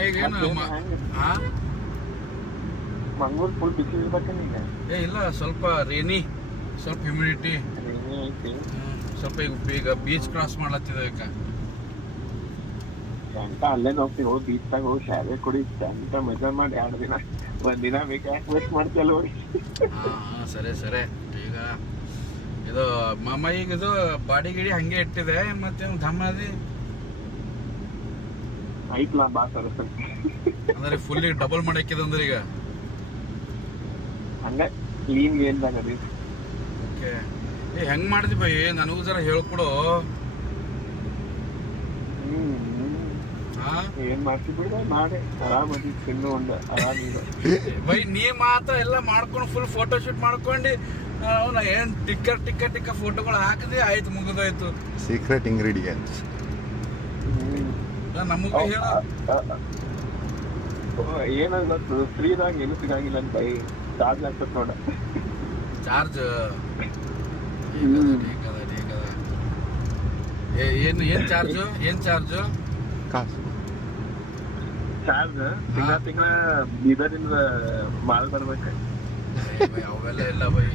ಏನು ಮಂಗ್ಳೂರ್ ಫುಲ್ ಬಿಸಿಲು ಇರ್ಬೇಕೇನು ಈಗ? ಇಲ್ಲ, ಸ್ವಲ್ಪ ರೇನಿ, ಸ್ವಲ್ಪ ಹ್ಯೂಮಿಡಿಟಿ, ಸ್ವಲ್ಪ ಈಗ ಬೀಚ್ ಕ್ರಾಸ್ ಮಾಡ್ಲತ್ತಿದೆ ಈಗ. ಅಂತ ಅಲ್ಲೇ ಹೋಗ್ತೀವಿ, ಹೋಗಿ ಬೀಚ್ದಾಗ ಹೋಗಿ ಶಾಲೆ ಕುಡಿ ಅಂತ ಮಜಾ ಮಾಡಿ 2 ದಿನ, 1 ದಿನ ಬೇಕು, ಯಾಕೆ ವೇಸ್ಟ್ ಮಾಡ್ತೀಯಲ್ಲ ಹೋಗಿ. ಸರಿ ಈಗ ಇದು ಮಾಮ ಈಗ ಇದು ಬಾಡಿ ಗಿಡಿ ಹಂಗೆ ಇಟ್ಟಿದೆ, ಮತ್ತೆ ಧಮ್ಮಾದಿ ಐತ್ಲಾ ಬಾ ಸರಸ್ವತಿ ಅಂದ್ರೆ ಫುಲ್ ಡಬಲ್ ಮಾಡಕ್ಕಿದೆ ಅಂದ್ರೆ ಈಗ ಹಂಗ ಕ್ಲೀನ್ ಏನ್ದಾಗದಿ. ಓಕೆ, ಹೆಂಗ್ ಮಾಡಿದ್ವಿ ಬೈ, ನನಗೂ ಜರ ಹೇಳ್ಕೊಡು. ಏನ್ ಮಾಡ್ತಿ ಬಿಡ, ಮಾಡಿ ಆರಾಮದಿ, ತಿನ್ನು ಒಂದು ಆರಾಮಿಲ್ಲ ಬೈ. ನೀ ಮಾತ್ರ ಎಲ್ಲ ಮಾಡ್ಕೊಂಡು ಫುಲ್ ಫೋಟೋ ಶೂಟ್ ಮಾಡ್ಕೊಂಡು ಏನ್ ಟಿಕ್ಕ ಫೋಟೋಗಳು ಹಾಕಿದೆ, ಆಯ್ತು, ಮುಗಿದೋಯ್ತು. ಸೀಕ್ರೆಟ್ ಇಂಗ್ರೀಡಿಯೆಂಟ್ಸ್ ನಮಗ ಹೇಳ. ಏನಲ್ಲ ಫ್ರೀದಾಗ ಏನು ಸಿಗಂಗಿಲ್ಲ ಅಂತ ಬೈ, ಚಾರ್ಜ್ ಆಗ್ತದ ನೋಡ. ಚಾರ್ಜ್ ಏನ್ ಚಾರ್ಜ್ ಕಾಸು ಚಾರ್ಜ್ ತಿಂಗಳ ಬೀದರಿಂದ ಮಾಲ್ ಬರ್ಬೇಕ. ಅವೆಲ್ಲ ಇಲ್ಲ ಬೈ,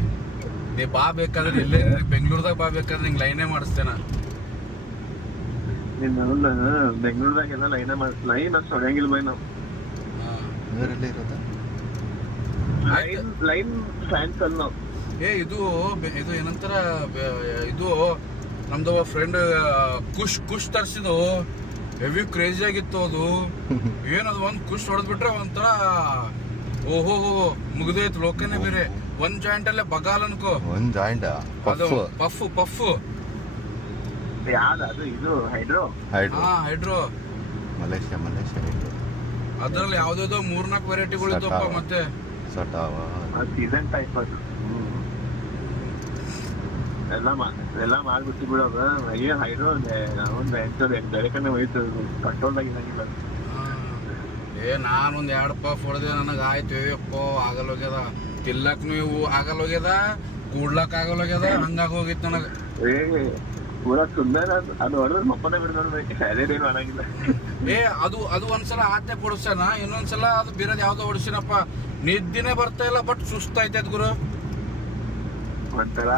ನೀ ಬಾ ಬೇಕಾದ್ರೆ ಇಲ್ಲೇ ಬೆಂಗ್ಳೂರ್ದಾಗ ಬಾ ಬೇಕಾದ್ರೆ ನಿಂಗೆ ಲೈನೇ ಮಾಡಿಸ್ತೇನ. ಬೆಂಗ್ಳೂರ್ದಾಗೆಲ್ಲ ಲೈನ್ ಅಷ್ಟು ಹೊಡೆಯಂಗಿಲ್ಲ ಬೈ ನಾವು. ಲೈನ್ ಫ್ಯಾನ್ಸ್ ಅಲ್ಲ ನಾವು. ಇದು ಏನಂತಾರ, ಇದು ನಮ್ದು ಫ್ರೆಂಡ್ ಕುಶ್ ತರ್ಸಿದ್ದು ಹೆವಿ ಕ್ರೇಜಿ ಆಗಿತ್ತು ಅದು. ಏನದು ಒಂದ್ ಕುಶ್ ಹೊಡೆದ್ಬಿಟ್ರೆ ಒಂಥರ ಓಹೋ ಮುಗ್ದೈತು, ಲೋಕನೇ ಬೇರೆ. ಒಂದ್ ಜಾಯಿಂಟ್ ಅಲ್ಲೇ ಬಗಾಲ್ ಅನ್ಕೋ, ಒಂದ್ ಜಾಯಿಂಟ್ ಪಫ್ ಯಾವ್ದು ಇದು ಹೈಡ್ರೋ ಮಲೇಷ್ಯಾ ಅದ್ರಲ್ಲಿ ಯಾವ್ದಾವ್ದೋ 3-4 ವೆರೈಟಿಗಳು ಇದ್ದಪ್ಪ. ಮತ್ತೆ ಸೀಸನ್ ಟೈಪ್ ಅದು ಎಲ್ಲ ಮಾಡ್ಬಿಟ್ಟು ಬಿಡೋದು. ಏನ್ ಹೈಡ್ರೋ ಬೇರೆ ಕಡೆ ಹೋಯ್ತು, ಕಂಟ್ರೋಲ್ದಾಗ ಇರಂಗಿಲ್ಲ. ನಾನೊಂದ್ 2 ಪಫ್ ಹೊಡೆದೆ, ನನಗ ಆಯ್ತು, ಅಪ್ಪೋ ಆಗಲ್ಲೋಗ್ಯದ, ತಿಲ್ಲಕ್ನು ಇವು ಆಗಲ್ಲೋಗ್ಯದ, ಕೂಡ್ಲಕ್ ಆಗಲ್ಲೋಗ್ಯದ, ಹಂಗಾಗಿ ಹೋಗಿತ್ತು ನನಗ. ಪೂರಾ ಸುಂದರ ಅದು ಹೊಡೆದ್ರೆ ಮಪ್ಪನೇ ಬಿಡ್ಬೇಕು, ಅದೇನು ಅನ್ನಂಗಿಲ್ಲ. ಅದು ಒಂದ್ಸಲ ಆತೆ ಕೊಡಿಸ್ಯಾನ, ಇನ್ನೊಂದ್ಸಲ ಅದು ಬೇರೆದ್ ಯಾವ್ದೋ ಹೊಡಿಸಿನಪ್ಪ, ನಿದ್ದಿನೇ ಬರ್ತಾ ಇಲ್ಲ, ಬಟ್ ಸುಸ್ತಾಯ್ತದ ಗುರು. ಒಂಥರ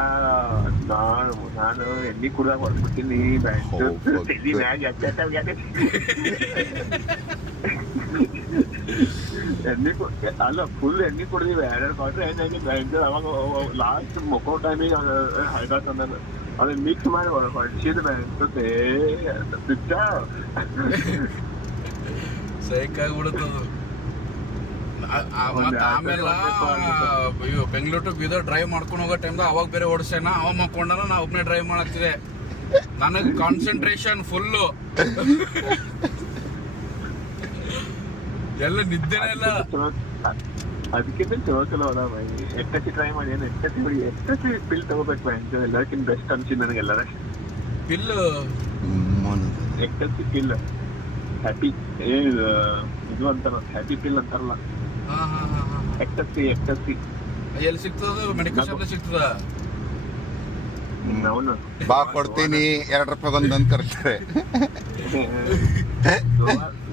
ನಾನು ಎಣ್ಣೆ ಕುಡ್ದಾಗ ಹೊಡ್ಬಿಡ್ತೀನಿ, ಅಲ್ಲ ಫುಲ್ ಎಣ್ಣೆ ಕುಡ್ದೀವಿ, 2 ಕ್ವಾರ್ಟರ್ ಎಣ್ಣೆ ಅವಾಗ ಲಾಸ್ಟ್ ಮೊಕ್ಕೋ ಟೈಮಿಗೆ ಹೈದಾಕಂದ ಅದನ್ನ ಮಿಕ್ಸ್ ಮಾಡಿ ಹೊಡ್ಸಿದ ಅನ್ಸುತ್ತೆ, ಸೈಕಾಗ್ಬಿಡುತ್ತದು. ಆಮೇಲೆ ಬೆಂಗಳೂರು ಟು ಬೀದರ್ ಡ್ರೈವ್ ಮಾಡ್ಕೊಂಡು ಹೋಗೋ ಟೈಮ್ದಾಗ ಅವಾಗ ಬೇರೆ ಓಡಿಸ್ಯಾನ, ಅವ ಮಾಡ್ಕೊಂಡಾನ, ನಾ ಒಬ್ನೇ ಡ್ರೈವ್ ಮಾಡತ್ತಿದೆ. ನನಗ್ ಕಾನ್ಸಂಟ್ರೇಷನ್ ಫುಲ್ಲು, ಎಲ್ಲ ನಿದ್ದೆನೇ ಇಲ್ಲ. ಅದಕ್ಕಿಂತ ಚಲೋ ಅದ ಬೈ. ಎಷ್ಟೊತ್ತಿ ಟ್ರೈ ಮಾಡಿ, ಎಷ್ಟೊತ್ತಿ ಪಿಲ್ ತಗೋಬೇಕು ಬೈ ಅಂತ ಎಲ್ಲಕ್ಕಿಂತ ಬೆಸ್ಟ್ ಅನ್ಸಿದ್ ನನಗೆಲ್ಲರ ಪಿಲ್. ಎಷ್ಟೊತ್ತಿ ಪಿಲ್ ಹ್ಯಾಪಿ ಇದು ಅಂತಾರ, ಹ್ಯಾಪಿ ಪಿಲ್ ಅಂತಾರಲ್ಲ, ಎಕ್ಟಸಿ ಎಲ್ಲಿ ಸಿಗ್ತದ? ಮೆಡಿಕಲ್ ಶಾಪ್ ಸಿಗ್ತದ? ಅವನು ಬಾ ಕೊಡ್ತೀನಿ 2 ರೂಪಾಯಿ ಅಂತ ಕರ್ತಾರೆ.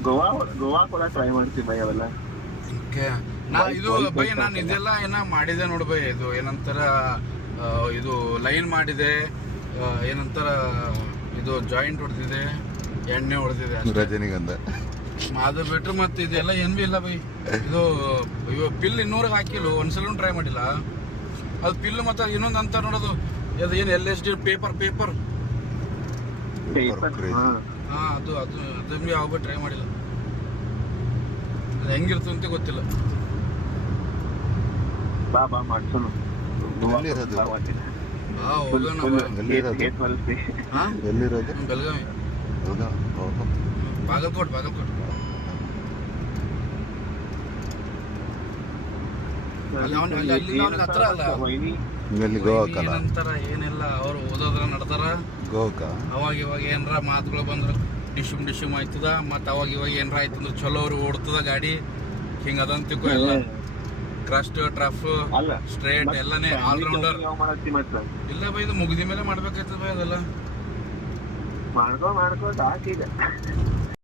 ಗೋವಾ ಕೂಡ ಟ್ರೈ ಮಾಡ್ತೀವಿ ಬೈ ಅವೆಲ್ಲ. ಇದು ಬೈ ನಾನು ಇದೆಲ್ಲ ಏನ ಮಾಡಿದೆ ನೋಡು ಬೈ. ಇದು ಏನಂತಾರ, ಇದು ಲೈನ್ ಮಾಡಿದೆ, ಏನಂತಾರ, ಇದು ಜಾಯಿಂಟ್ ಹೊಡೆದಿದೆ, ಎಣ್ಣೆ ಹೊಡೆದಿದೆ, ರಜನಿಗಂಧ ಅದು ಬಿಟ್ರೆ ಮತ್ತೆ ಇದೆಲ್ಲ ಏನ್ ಬಿ ಇಲ್ಲ ಬೈ. ಇದು ಪಿಲ್ 200 ಹಾಕಿಲ್ಲ, ಒಂದ್ಸಲ ಟ್ರೈ ಮಾಡಿಲ್ಲ. ಅದು ಪಿಲ್ ಮತ್ತೆ ಇನ್ನೊಂದು ಅಂತ ನೋಡೋದು, ಅದು ಏನು LSD ಪೇಪರ್ ಅದು ಯಾವ ಟ್ರೈ ಮಾಡಿಲ್ಲ. ಅದು ಹೆಂಗಿರ್ತದೆ ಅಂತ ಗೊತ್ತಿಲ್ಲ. ಬಾ ಮಾಡ್ಸೋಣ. ಎಲ್ಲಿರೋದು? ಬೆಳಗಾವಿ, ಬಾಗಲಕೋಟ್. ಅಲ್ಲಿ ಹತ್ರ ಅಲ್ಲ, ಏನಂತಾರ, ಏನಿಲ್ಲ, ಅವ್ರು ಓದೋದ್ರ ನಡ್ತಾರ. ಅವಾಗ ಇವಾಗ ಏನಾರ ಮಾತುಗಳು ಬಂದ್ರ ಡಿಶುಮ್ ಆಯ್ತದ, ಮತ್ ಅವಾಗ ಇವಾಗ ಏನಾರ ಆಯ್ತಂದ್ರ ಚಲೋ ಅವ್ರು ಓಡ್ತದ ಗಾಡಿ, ಹಿಂಗ ಅದಂತಿಕೋ. ಎಲ್ಲ ಕ್ರಸ್ಟ್, ಟ್ರಫ್, ಸ್ಟ್ರೇಟ್ ಎಲ್ಲಾನೇ ಆಲ್ರೌಂಡರ್. ಇಲ್ಲ ಬೈ, ಇದು ಮುಗ್ದಿ ಮೇಲೆ ಮಾಡ್ಬೇಕಾಯ್ತದ ಬೈ ಅದೆಲ್ಲ. ಮಾಡ್ಕೋ